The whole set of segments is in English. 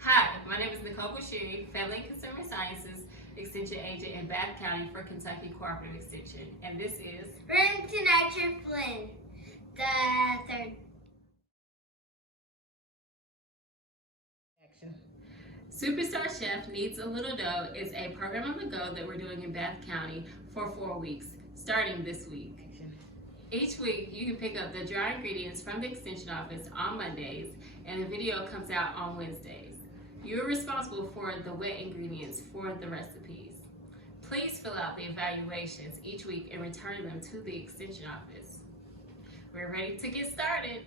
Hi, my name is Nicole Bashiri, Family and Consumer Sciences Extension Agent in Bath County for Kentucky Cooperative Extension, and this is Remington Archer Flynn, the third. Superstar Chef Needs a Little Dough is a program on the go that we're doing in Bath County for 4 weeks, starting this week. Each week, you can pick up the dry ingredients from the Extension office on Mondays, and the video comes out on Wednesdays. You're responsible for the wet ingredients for the recipes. Please fill out the evaluations each week and return them to the Extension office. We're ready to get started.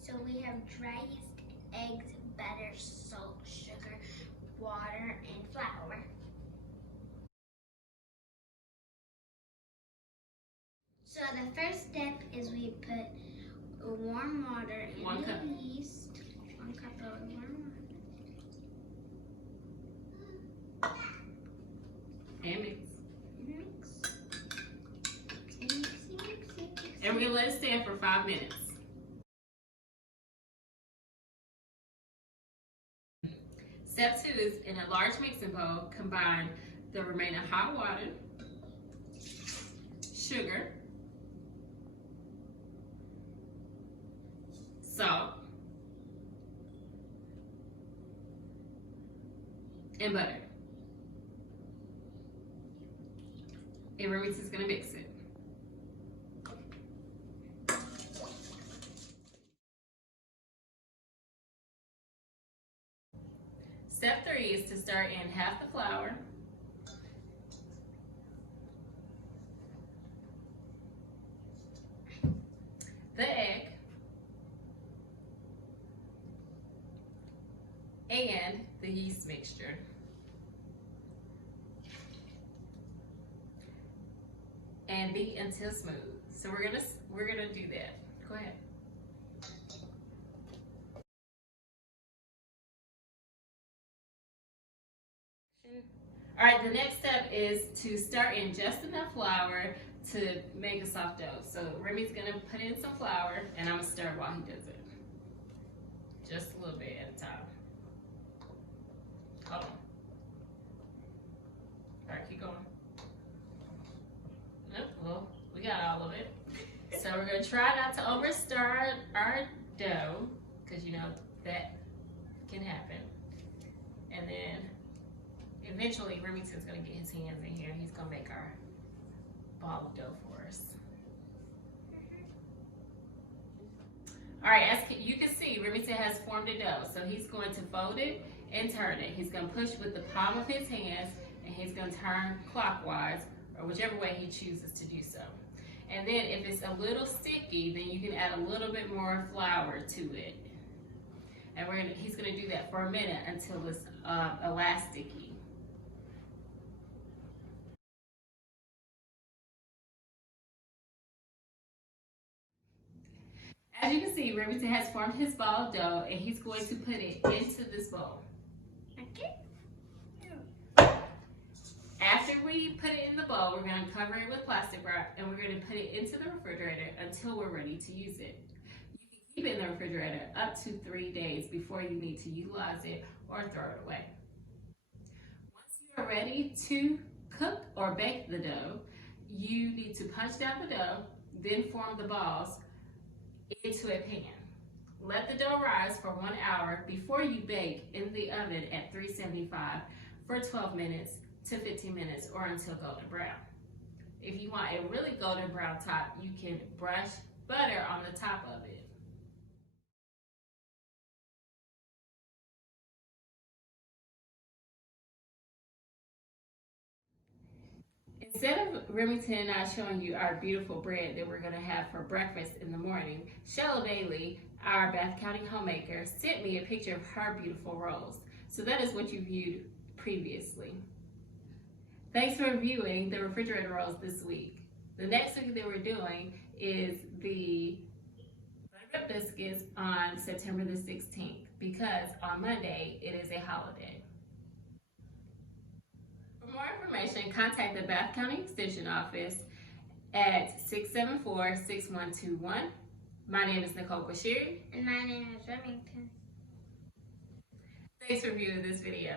So we have dry yeast, eggs, butter, salt, sugar, water, and flour. So the first step is we put warm water in the yeast. 1 cup of warm water. And mix. Mix. And we're gonna let it stand for 5 minutes. Step 2 is in a large mixing bowl, combine the remaining hot water, sugar, salt, and butter. And Remington's gonna mix it. Step 3 is to stir in half the flour, the egg, and the yeast mixture. And beat until smooth. So we're gonna do that. Go ahead. All right, the next step is to stir in just enough flour to make a soft dough. So Remy's gonna put in some flour, and I'm gonna stir while he does it. Just a little bit at a time. Hold on. All right, keep going. Yep, well, we got all of it. So we're gonna try not to over stir our dough, because you know that can happen. And then eventually, Remington's gonna get his hands in here. He's gonna make our ball of dough for us. All right, as you can see, Remington has formed a dough. So he's going to fold it and turn it. He's gonna push with the palm of his hands, and he's gonna turn clockwise, or whichever way he chooses to do so. And then if it's a little sticky, then you can add a little bit more flour to it. And he's gonna do that for a minute until it's elasticy. As you can see, Remington has formed his ball of dough, and he's going to put it into this bowl. Okay. After we put it in the bowl, we're going to cover it with plastic wrap, and we're going to put it into the refrigerator until we're ready to use it. You can keep it in the refrigerator up to 3 days before you need to utilize it or throw it away. Once you are ready to cook or bake the dough, you need to punch down the dough, then form the balls into a pan. Let the dough rise for 1 hour before you bake in the oven at 375 for 12 minutes to 15 minutes or until golden brown. If you want a really golden brown top, you can brush butter on the top of it. Instead of Remington and I showing you our beautiful bread that we're gonna have for breakfast in the morning, Shella Bailey, our Bath County homemaker, sent me a picture of her beautiful rolls. So that is what you viewed previously. Thanks for viewing the refrigerator rolls this week. The next week that we're doing is the buttermilk biscuits on September the 16th because on Monday it is a holiday. For more information, contact the Bath County Extension Office at 674-6121. My name is Nicole Bashir. And my name is Remington. Thanks for viewing this video.